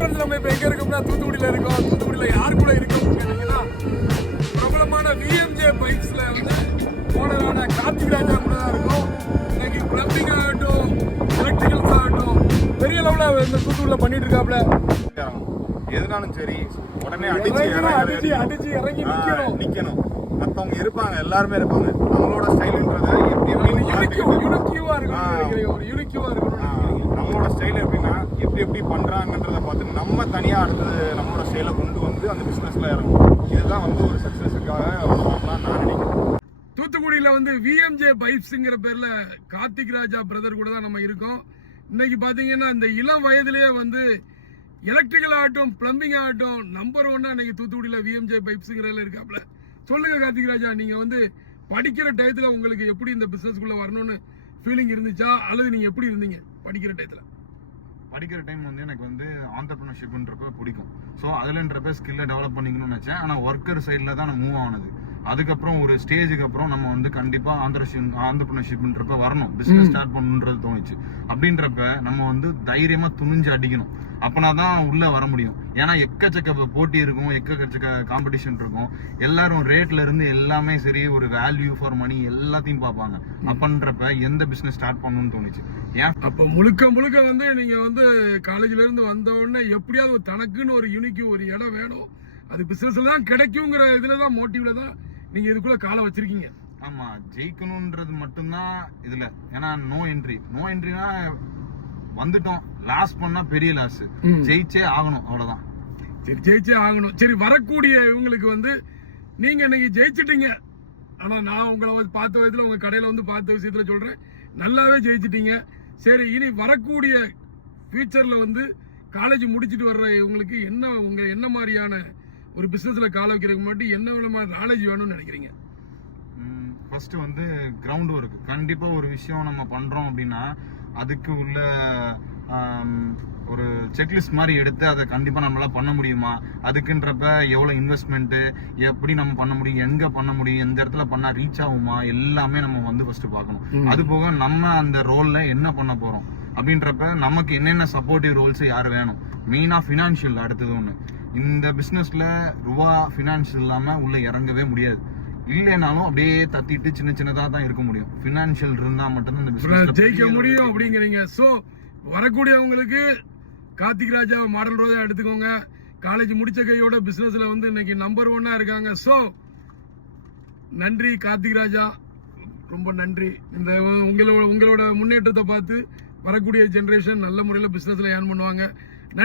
நம்ம இப்ப எங்க இருக்கோம்னா தூத்துக்குடியில இருக்கோம். தூத்துக்குடியில யார் கூட இருக்கோம்னு கேட்டீங்கன்னா பிரபலமான விஎம்ஜே பைக்ஸ்ல வந்து ஓனரான கார்த்திக் ராஜா கூட தான் இருக்கும். இன்னைக்கு பிளம்பிங் ஆகட்டும், எலக்ட்ரிக்கல்ஸ் ஆகட்டும் பெரிய லெவல இந்த தூத்துக்குடியில பண்ணிட்டு இருக்காப்ல. எதுனாலும் சரி உடனே அடிச்சு இறங்கி நிக்கணும். மத்தவங்க இருப்பாங்க, எல்லாருமே இருப்பாங்க. நம்மளோட ஸ்டைல்ன்றது எப்படி யூனிக்யூவா இருக்கணும். ஒரு யூனிக்யூவா இருக்கணும். நம்மளோட ஸ்டைல் எப்படின்னா எப்படி பண்றாங்கன்றத பார்த்து நம்ம தனியா அடுத்தது நம்மளோட ஸ்டைல கொண்டு வந்து அந்த பிசினஸ்ல இறங்கணும். இதுதான் வந்து ஒரு சக்சஸுக்காக நான் நினைக்கிறேன். தூத்துக்குடியில வந்து விஎம்ஜே பைப்ஸ்ங்கிற பேர்ல கார்த்திக் ராஜா பிரதர் கூட தான் நம்ம இருக்கோம். இன்னைக்கு பாத்தீங்கன்னா இந்த இளம் வயதிலேயே வந்து எலக்ட்ரிக்கல் ஆகட்டும், பிளம்பிங் ஆகட்டும் நம்பர் 1 இன்னைக்கு தூத்துக்குடியில விஎம்ஜே பைப்ஸ்ங்கிறதுல இருக்காப்ல. சொல்லுங்க கார்த்திக் ராஜா, நீங்க வந்து படிக்கிற டயத்துல உங்களுக்கு எப்படி இந்த பிசினஸ்க்குள்ள வரணும்னு ஃபீலிங் இருந்துச்சா, அல்லது நீங்க எப்படி இருந்தீங்க படிக்கிற டயத்துல? படிக்கிற டைம் வந்து எனக்கு வந்து ஆண்டர்பிரினர்ஷிப்ன்றப்ப பிடிக்கும். ஸோ அதுலன்றப்ப ஸ்கில்லை டெவலப் பண்ணிக்கணும்னு நினச்சேன். ஆனால் ஒர்க்கர் சைடில் தான் நான் மூவ் ஆனது. அதுக்கப்புறம் ஒரு ஸ்டேஜுக்கு அப்புறம் நம்ம வந்து கண்டிப்பாக ஆண்டர்பிரினர்ஷிப்ன்றப்ப வரணும், பிஸ்னஸ் ஸ்டார்ட் பண்ணணுன்றது தோணுச்சு. அப்படின்றப்ப நம்ம வந்து தைரியமாக துணிஞ்சு அடிக்கணும். அப்பனா தான் உள்ளே வர முடியும். ஏன்னா எக்கச்சக்க போட்டி இருக்கும், எக்கச்சக்க காம்படிஷன் இருக்கும். எல்லாரும் ரேட்ல இருந்து எல்லாமே சரி, ஒரு வேல்யூ ஃபார் மணி எல்லாத்தையும் பார்ப்பாங்க. அப்படின்றப்ப எந்த பிசினஸ் ஸ்டார்ட் பண்ணணும்னு தோணுச்சு. ஏன் அப்ப முழுக்க வந்து நீங்க வந்து காலேஜ்ல இருந்து வந்த உடனே எப்படியாவது தனக்குன்னு ஒரு யூனிக்கு ஒரு இடம் வேணும், அது பிசினஸ்ல தான் கிடைக்குங்கிற இதுலதான் மோட்டிவ்ல தான் நீங்க இதுக்குள்ள காலை வச்சிருக்கீங்க. ஆமா, ஜெயிக்கணும்ன்றது மட்டும்தான் இதுல. ஏன்னா நோ என்ட்ரினா வந்துட்டோம், லாஸ் பண்ணா பெரிய லாஸ், ஜெயிச்சே ஆகணும், அவ்வளவுதான். சரி, ஜெயிச்சே ஆகணும். சரி, வரக்கூடிய இவங்களுக்கு வந்து நீங்க இன்னைக்கு ஜெயிச்சிட்டீங்க. ஆனா நான் உங்களை பார்த்த விதத்துல உங்க கடையில வந்து பார்த்த விஷயத்துல சொல்றேன், நல்லாவே ஜெயிச்சிட்டீங்க. சரி, இனி வரக்கூடிய ஃபியூச்சர்ல வந்து காலேஜ் முடிச்சுட்டு வர்ற இவங்களுக்கு என்ன மாதிரியான ஒரு பிசினஸ்ல கால வைக்கிறதுக்கு மட்டும் என்ன விதமான நாலேஜ் வேணும்னு நினைக்கிறீங்க? ஃபர்ஸ்ட் வந்து கிரவுண்ட் ஒர்க். கண்டிப்பா ஒரு விஷயம் நம்ம பண்றோம் அப்படின்னா அதுக்கு உள்ள ஒரு செக்லிஸ்ட் மாதிரி எடுத்து அதை கண்டிப்பா நம்மளால பண்ண முடியுமா, அதுக்குன்றப்ப எவ்வளவு இன்வெஸ்ட்மெண்ட், எப்படி நம்ம பண்ண முடியும், எங்க பண்ண முடியும், எந்த இடத்துல பண்ணா ரீச் ஆகுமா, எல்லாமே நம்ம வந்து ஃபர்ஸ்ட் பார்க்கணும். அது போக நம்ம அந்த ரோல்ல என்ன பண்ண போறோம் அப்படின்றப்ப நமக்கு என்னென்ன சப்போர்ட்டிவ் ரோல்ஸ் யார் வேணும். மெயினா ஃபினான்ஷியல் அடுத்தது ஒண்ணு. இந்த பிசினஸ்ல ரூபா ஃபினான்ஸ் இல்லாம உள்ள இறங்கவே முடியாது. இல்லைனாலும் அப்படியே தத்திட்டு சின்னதா தான் இருக்க முடியும். பினான்சியல் இருந்தா மட்டும்தான் இந்த பிசினஸ் ஜெயிக்க முடியும் அப்படிங்கிறீங்க. சோ வரக்கூடியவங்களுக்கு கார்த்திக் ராஜா மாடல் ரோஜா எடுத்துக்கோங்க. காலேஜ் முடிச்ச கையோட பிசினஸ்ல வந்து இன்னைக்கு நம்பர் 1 இருக்காங்க. சோ நன்றி கார்த்திக் ராஜா, ரொம்ப நன்றி. இந்த உங்களோட முன்னேற்றத்தை பார்த்து வரக்கூடிய ஜெனரேஷன் நல்ல முறையில் பிசினஸ்ல ஏர்ன் பண்ணுவாங்க.